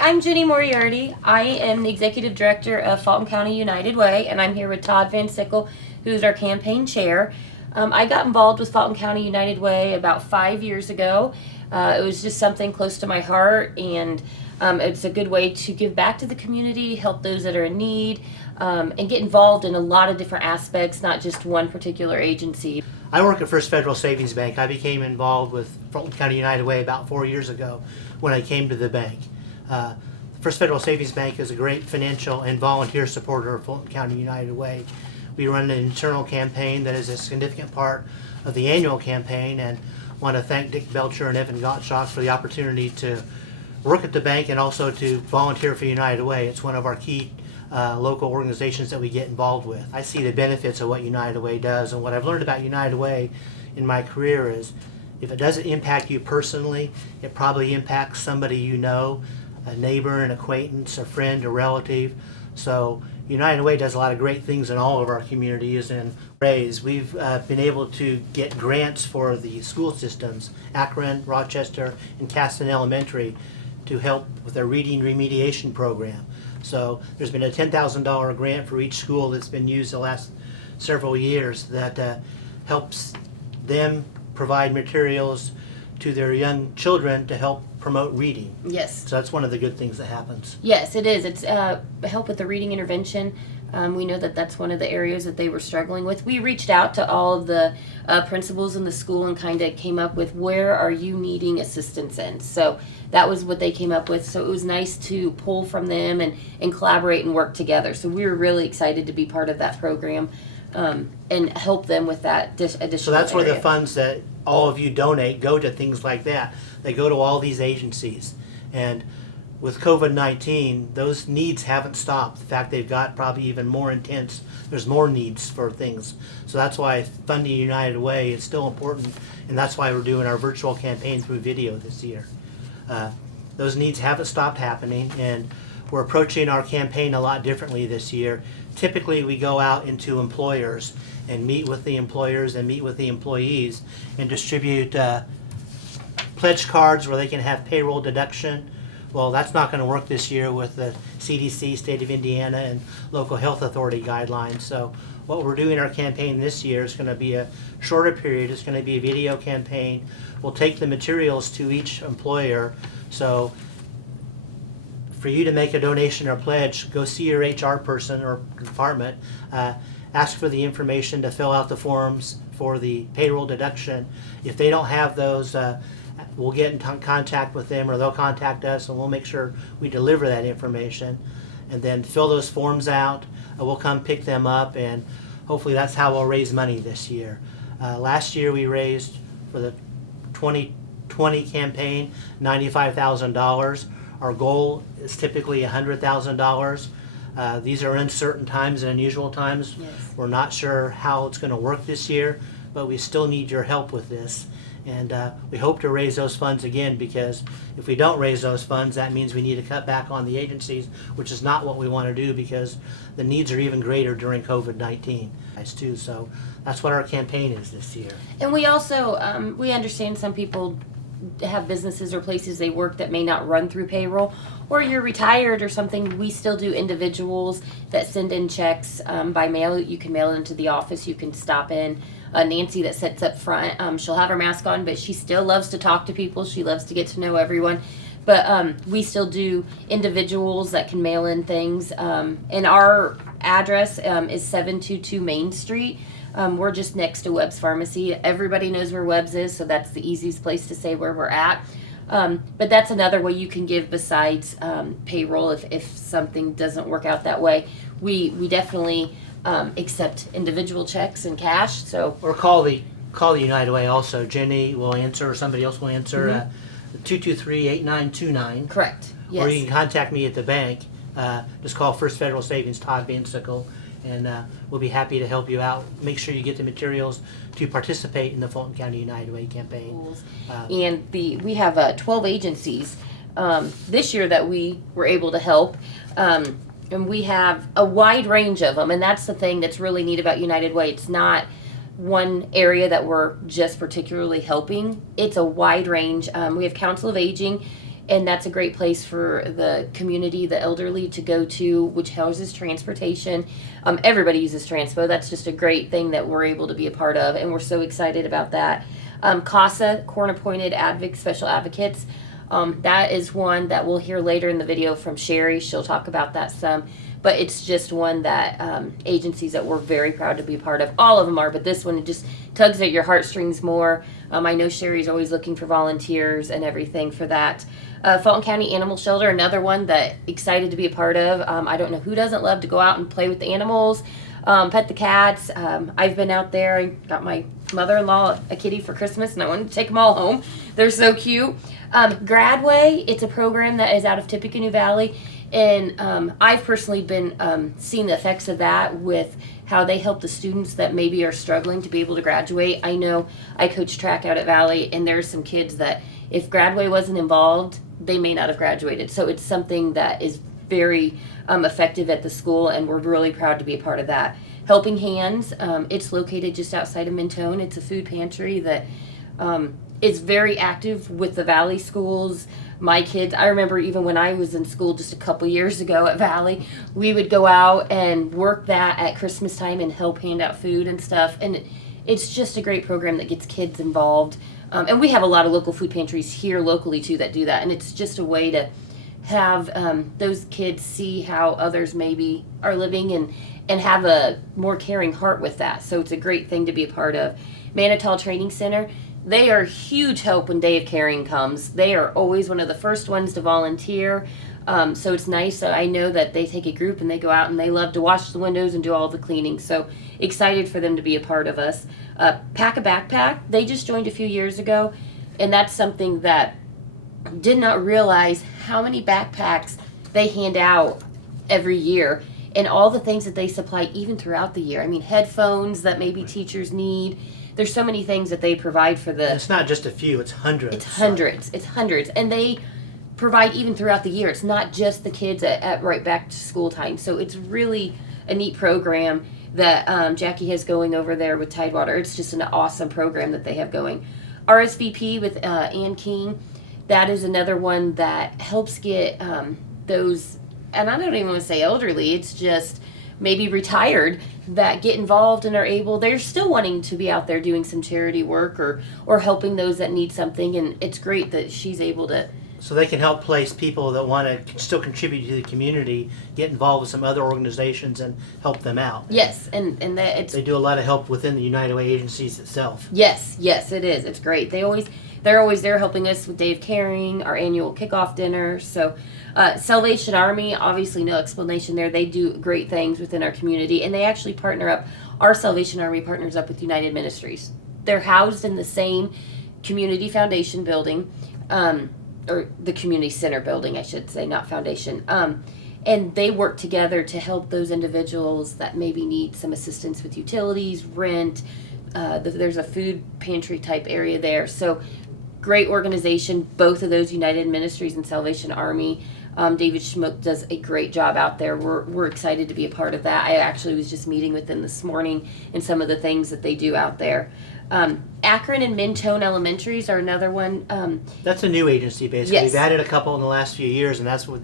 I'm Jenny Moriarty. I am the Executive Director of Fulton County United Way, and I'm here with Todd Van Sickel, who's our campaign chair. I got involved with Fulton County United Way about 5 years ago. It was just something close to my heart, and it's a good way to give back to the community, help those that are in need, and get involved in a lot of different aspects, not just one particular agency. I work at First Federal Savings Bank. I became involved with Fulton County United Way about 4 years ago when I came to the bank. First Federal Savings Bank is a great financial and volunteer supporter of Fulton County United Way. We run an internal campaign that is a significant part of the annual campaign, and want to thank Dick Belcher and Evan Gottschalk for the opportunity to work at the bank and also to volunteer for United Way. It's one of our key local organizations that we get involved with. I see the benefits of what United Way does, and what I've learned about United Way in my career is if it doesn't impact you personally, it probably impacts somebody you know, a neighbor, an acquaintance, a friend, a relative. So United Way does a lot of great things in all of our communities and ways. We've been able to get grants for the school systems, Akron, Rochester, and Caston Elementary, to help with their reading remediation program. So there's been a $10,000 grant for each school that's been used the last several years that helps them provide materials to their young children to help promote reading. Yes. So that's one of the good things that happens. Yes, it is. It's help with the reading intervention. We know that that's one of the areas that they were struggling with. We reached out to all of the principals in the school and kind of came up with where are you needing assistance in. So that was what they came up with. So it was nice to pull from them and collaborate and work together. So we were really excited to be part of that program and help them with that additional So that's area. where the funds that all of you donate go to things like that. They go to all these agencies. And with COVID-19, those needs haven't stopped. In fact, they've got probably even more intense. There's more needs for things. So that's why funding United Way is still important, and that's why we're doing our virtual campaign through video this year. Those needs haven't stopped happening, and we're approaching our campaign a lot differently this year. Typically, we go out into employers and meet with the employers and meet with the employees and distribute pledge cards where they can have payroll deduction. Well, that's not going to work this year with the CDC, State of Indiana, and local health authority guidelines. So what we're doing our campaign this year is going to be a shorter period. It's going to be a video campaign. We'll take the materials to each employer. So for you to make a donation or pledge, go see your HR person or department. Ask for the information to fill out the forms for the payroll deduction. If they don't have those, we'll get in contact with them, or they'll contact us, and we'll make sure we deliver that information. And then fill those forms out. We'll come pick them up, and hopefully that's how we'll raise money this year. Last year we raised, for the 2020 campaign, $95,000. Our goal is typically $100,000. These are uncertain times and unusual times. Yes. We're not sure how it's going to work this year, but we still need your help with this. And we hope to raise those funds again, because if we don't raise those funds, that means we need to cut back on the agencies, which is not what we want to do, because the needs are even greater during COVID-19 too. So that's what our campaign is this year. And we also, we understand some people have businesses or places they work that may not run through payroll, or you're retired or something. We still do individuals that send in checks by mail. You can mail it into the office. You can stop in. Nancy that sits up front, she'll have her mask on, but she still loves to talk to people. She loves to get to know everyone. But we still do individuals that can mail in things. And our address is 722 Main Street. We're just next to Webb's Pharmacy. Everybody knows where Webb's is, so that's the easiest place to say where we're at. But that's another way you can give besides payroll if something doesn't work out that way. We definitely accept individual checks and cash. So Or call the United Way also. Jenny will answer, or somebody else will answer. 223-8929. correct. Yes. Or you can contact me at the bank. Just call First Federal Savings, Todd Van Sickel, and we'll be happy to help you out. Make sure you get the materials to participate in the Fulton County United Way campaign. And we have 12 agencies this year that we were able to help. And we have a wide range of them, and that's the thing that's really neat about United Way. It's not one area that we're just particularly helping. It's a wide range. We have Council of Aging. and that's a great place for the community, the elderly, to go to, which houses transportation. Everybody uses Transpo. That's just a great thing that we're able to be a part of, and we're so excited about that. CASA, Court-Appointed Special Advocates. That is one that we'll hear later in the video from Sherry. She'll talk about that some. But it's just one that agencies that we're very proud to be a part of. All of them are, but this one just tugs at your heartstrings more. I know Sherry's always looking for volunteers and everything for that. Fulton County Animal Shelter, another one that excited to be a part of. I don't know who doesn't love to go out and play with the animals, pet the cats. I've been out there. I got my mother-in-law a kitty for Christmas, and I wanted to take them all home. They're so cute. Gradway, it's a program that is out of Tippecanoe Valley, and I've personally been seeing the effects of that with how they help the students that maybe are struggling to be able to graduate. I know I coach track out at Valley, and there's some kids that if Gradway wasn't involved, they may not have graduated. So it's something that is very effective at the school, and we're really proud to be a part of that. Helping Hands, it's located just outside of Mentone. It's a food pantry that is very active with the Valley schools. My kids, I remember even when I was in school just a couple years ago at Valley, we would go out and work that at Christmas time and help hand out food and stuff. And it's just a great program that gets kids involved. And we have a lot of local food pantries here locally too that do that. And it's just a way to have those kids see how others maybe are living and have a more caring heart with that. So it's a great thing to be a part of. Manitow Training Center, they are huge help when Day of Caring comes. They are always one of the first ones to volunteer. So it's nice. I know that they take a group and they go out and they love to wash the windows and do all the cleaning. So excited for them to be a part of us. Pack a Backpack, they just joined a few years ago. And that's something that did not realize how many backpacks they hand out every year and all the things that they supply even throughout the year. I mean, headphones that maybe teachers need. There's so many things that they provide for the... It's not just a few, it's hundreds. It's hundreds. It's hundreds. And they provide even throughout the year. It's not just the kids at right back to school time. So it's really a neat program that Jackie has going over there with Tidewater. It's just an awesome program that they have going. RSVP with Ann King. That is another one that helps get those, and I don't even want to say elderly, it's just maybe retired, that get involved and are able, they're still wanting to be out there doing some charity work or helping those that need something, and it's great that she's able to. So they can help place people that want to still contribute to the community, get involved with some other organizations and help them out. Yes, and that it's... They do a lot of help within the United Way agencies itself. Yes, it is. It's great. They're always there helping us with Day of Caring, our annual kickoff dinner. So Salvation Army, obviously no explanation there. They do great things within our community, and they actually partner up. Our Salvation Army partners up with United Ministries. They're housed in the same community foundation building, or the community center building, I should say, not foundation. And they work together to help those individuals that maybe need some assistance with utilities, rent. There's a food pantry type area there. So great organization, both of those, United Ministries and Salvation Army. David Schmook does a great job out there. We're excited to be a part of that. I actually was just meeting with them this morning and some of the things that they do out there. Akron and Mentone Elementaries are another one. That's a new agency, basically. Yes. We've added a couple in the last few years, and that's what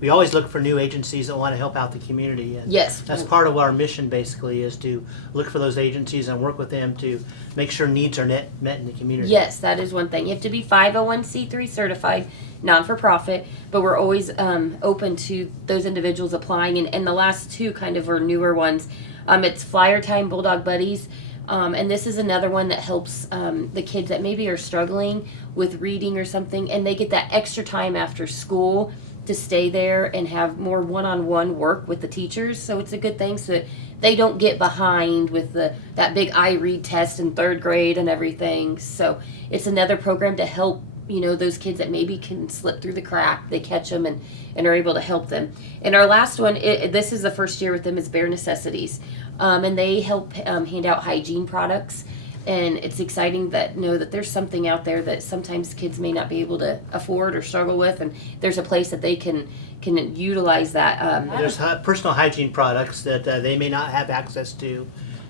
we always look for new agencies that want to help out the community. And Yes. that's part of our mission, basically, is to look for those agencies and work with them to make sure needs are met in the community. Yes, that is one thing. You have to be 501c3 certified, non-for-profit, but we're always open to those individuals applying. And the last two kind of are newer ones. It's Flyer Time Bulldog Buddies. And this is another one that helps the kids that maybe are struggling with reading or something, and they get that extra time after school to stay there and have more one-on-one work with the teachers. So it's a good thing so that they don't get behind with that big I-read test in third grade and everything. So it's another program to help, those kids that maybe can slip through the crack. They catch them and are able to help them. And our last one, this is the first year with them, is Bare Necessities. And they help hand out hygiene products. And it's exciting that there's something out there that sometimes kids may not be able to afford or struggle with, and there's a place that they can utilize that. There's personal hygiene products that they may not have access to,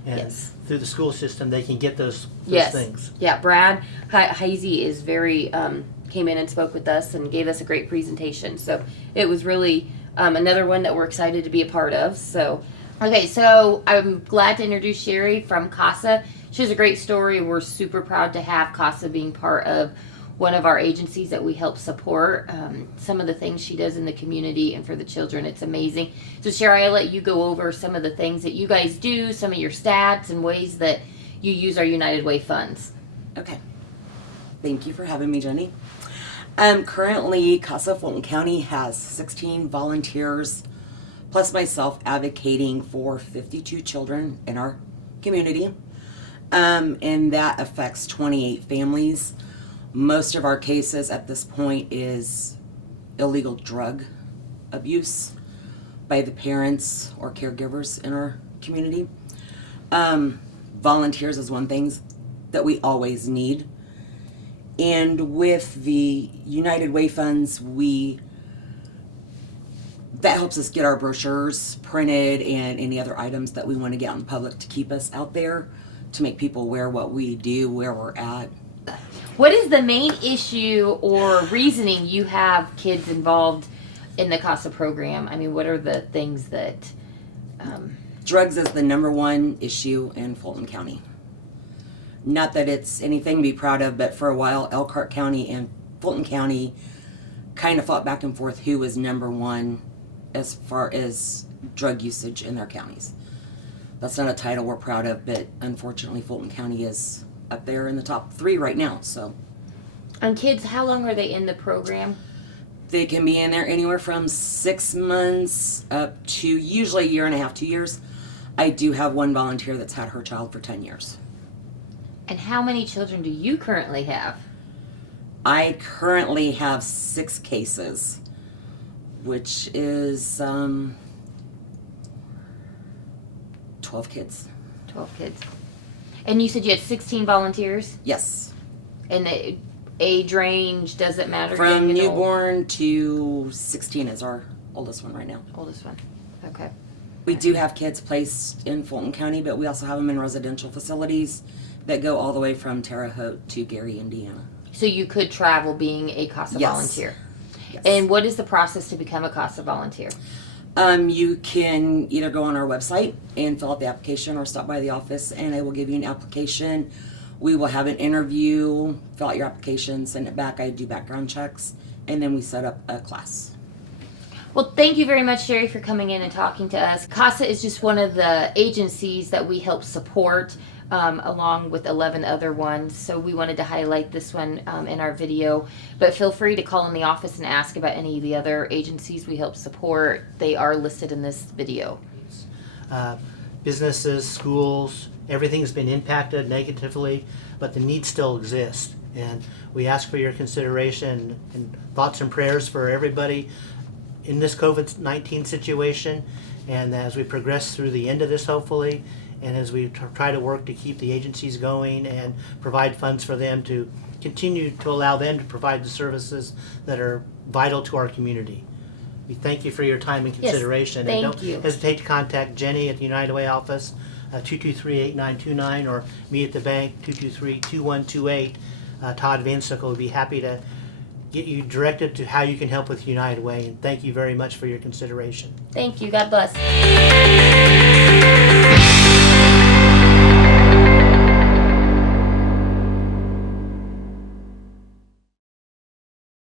and Yes. through the school system they can get those Yes. things. Yeah, Brad Heisey is very came in and spoke with us and gave us a great presentation. So it was really another one that we're excited to be a part of. So, okay, so I'm glad to introduce Sherry from CASA. She has a great story. We're super proud to have CASA being part of one of our agencies that we help support. Some of the things she does in the community and for the children, it's amazing. So Sherry, I'll let you go over some of the things that you guys do, some of your stats and ways that you use our United Way funds. Okay. Thank you for having me, Jenny. Currently, CASA Fulton County has 16 volunteers, plus myself advocating for 52 children in our community. And that affects 28 families. Most of our cases at this point is illegal drug abuse by the parents or caregivers in our community. Volunteers is one thing that we always need. And with the United Way funds, that helps us get our brochures printed and any other items that we want to get out in the public to keep us out there, to make people aware what we do, where we're at. What is the main issue or reasoning you have kids involved in the CASA program? I mean, what are the things that... Drugs is the number one issue in Fulton County. Not that it's anything to be proud of, but for a while, Elkhart County and Fulton County kind of fought back and forth who was number one as far as drug usage in their counties. That's not a title we're proud of, but unfortunately Fulton County is up there in the top 3 right now. So, And kids, how long are they in the program? they can be in there anywhere from 6 months up to usually a year and a half, 2 years. I do have one volunteer that's had her child for 10 years. And how many children do you currently have? I currently have 6 cases, which is 12 kids. 12 kids. And you said you had 16 volunteers? Yes. And the age range, does it matter? From young and old? newborn to 16 is our oldest one right now. Oldest one. Okay. We do have kids placed in Fulton County, but we also have them in residential facilities that go all the way from Terre Haute to Gary, Indiana. So you could travel being a CASA Yes. volunteer. Yes. And what is the process to become a CASA volunteer? You can either go on our website and fill out the application or stop by the office and I will give you an application. We will have an interview, fill out your application, send it back. I do background checks, and then we set up a class. Well, thank you very much, Sherry, for coming in and talking to us. CASA is just one of the agencies that we help support along with 11 other ones. So we wanted to highlight this one in our video. But feel free to call in the office and ask about any of the other agencies we help support. They are listed in this video. Businesses, schools, everything's been impacted negatively, but the needs still exist. And we ask for your consideration and thoughts and prayers for everybody in this COVID-19 situation. And as we progress through the end of this, hopefully, and as we try to work to keep the agencies going and provide funds for them to continue to allow them to provide the services that are vital to our community. We thank you for your time and consideration. Yes, and thank don't you. hesitate to contact Jenny at the United Way office, 223-8929, or me at the bank, 223-2128. Todd Van Sickel would be happy to get you directed to how you can help with United Way. And thank you very much for your consideration. Thank you. God bless.